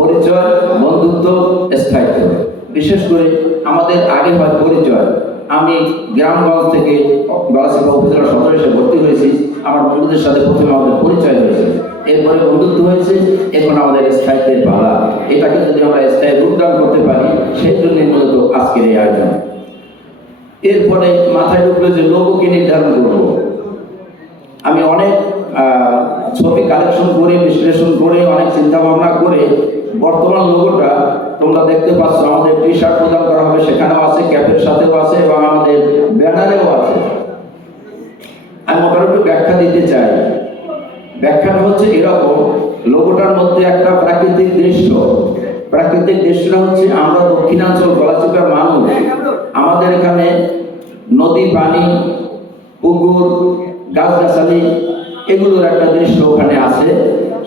পরিচয়, বন্ধুত্ব, স্থায়িত্ব। বিশেষ করে আমাদের আগে হয় পরিচয়। আমি গ্রামগঞ্জ থেকে গলাচিপা উপজেলা সদর এসে ভর্তি হয়েছি। আমার বন্ধুদের সাথে প্রথমে আমাদের পরিচয় হয়েছে। এরপরে বন্ধুত্ব হয়েছে, এখন আমাদের স্থায়িত্বের পালা। এটাকে যদি আমরা স্থায়ী রূপদান করতে পারি সেই জন্যই মূলত আজকের এই আয়োজন। এরপরে মাথায় ঢুকলো যে লোগোকে নির্ধারণ করব। আমি অনেক ছবি কালেকশন করে, বিশ্লেষণ করে, অনেক চিন্তা ভাবনা করে বর্তমান লোগোটা তোমরা দেখতে পাচ্ছ, আমাদের টি শার্ট প্রদান করা হবে, সেখানেও আছে ক্যাপের সাথেও আছে এবং আমাদের ব্যানারেও আছে। আমি মোটামুটি ব্যাখ্যা দিতে চাই। ব্যাখ্যাটা হচ্ছে এরকম লোগোটার মধ্যে একটা প্রাকৃতিক দৃশ্য। প্রাকৃতিক দৃশ্যটা হচ্ছে আমরা দক্ষিণাঞ্চল গলাচিপার মানুষ। আমাদের এখানে নদী, পানি, পুকুর, গাছগাছালি, এগুলোর একটা দৃশ্য ওখানে আছে,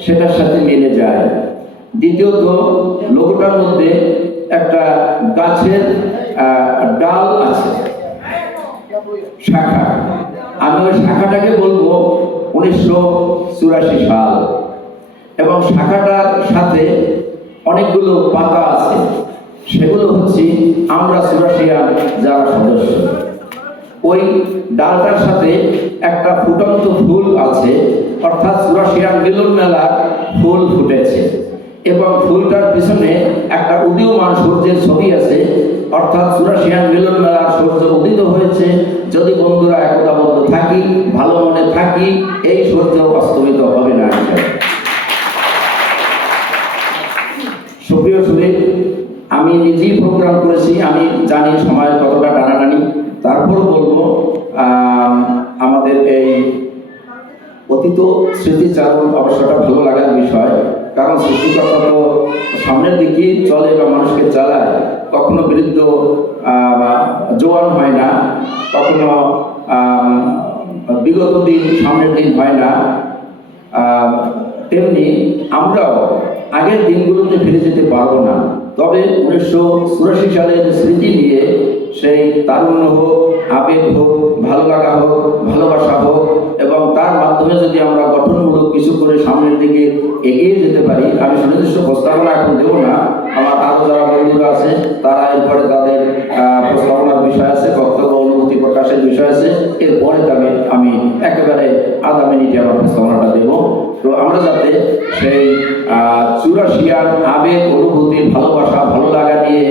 সেটার সাথে মিলে যায়। দ্বিতীয়ত লোগোটার মধ্যে একটা গাছের ডাল আছে। শাখা। আমি ওই শাখাটাকে বলব উনিশশো চুরাশি সাল। এবং শাখাটার সাথে অনেকগুলো পাতা আছে। সেগুলো হচ্ছে আমরা চুরাশিয়ান যারা সদস্য। ওই ডালটার সাথে একটা ফুটন্ত ফুল আছে। অর্থাৎ চুরাশিয়ান মিলন মেলার ফুল ফুটেছে। এবং ফুলটার পিছনে একটা উদীয়মান সূর্যের ছবি আছে। অর্থাৎ চুরাশিয়ান মিলন মেলার সূর্য উদিত হয়েছে। যদি বন্ধুরা একতাবদ্ধ থাকি ভালো মনে থাকি এই সূর্য বাস্তবিত হবে না সুপ্রিয় আমি নিজেই প্রোগ্রাম করেছি আমি জানি সময়ের কতটা টানাটানি। তারপর বলব আম, আমাদের এই অতীত স্মৃতিচারণ অবশ্যটা ভালো লাগার বিষয়। কারণ সৃষ্টিকর্তা তো সামনের দিকে চলে বা মানুষকে চালায় কখনো বিরুদ্ধ আহ, বা জোয়ান হয় না কখনো বিগত দিন সামনের দিন হয় না। তেমনি আমরাও আগের দিনগুলোতে ফিরে যেতে পারব না। তবে উনিশশো চুরাশি সালের স্মৃতি নিয়ে সেই তারুণ্য হোক আবেগ হোক ভালো লাগা হোক ভালোবাসা হোক তার মাধ্যমে যদি আমরা গঠনমূলক কিছু করে সামনের দিকে এগিয়ে যেতে পারি, আমি সুনির্দিষ্ট প্রস্তাবনা এখন দেবো না। আমার আরও যারা বন্ধুরা আছে, তারা এরপরে তাদের প্রস্তাবনার বিষয় আছে, বক্তব্য অনুভূতি প্রকাশের বিষয় আছে। এরপরে তবে আমি একেবারে আধা মিনিটে আমার প্রস্তাবনাটা দেব। তো আমরা যাতে সেই চুরাশিয়ার আবেগ, অনুভূতি, ভালোবাসা, ভালো লাগা নিয়ে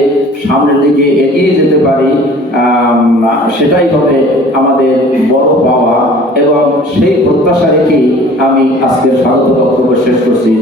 সামনের দিকে এগিয়ে যেতে পারি সেটাই হবে আমাদের বড় পাওয়া এবং সেই প্রত্যাশা রেখেই আমি আজকের স্বাগত বক্তব্য শেষ করছি।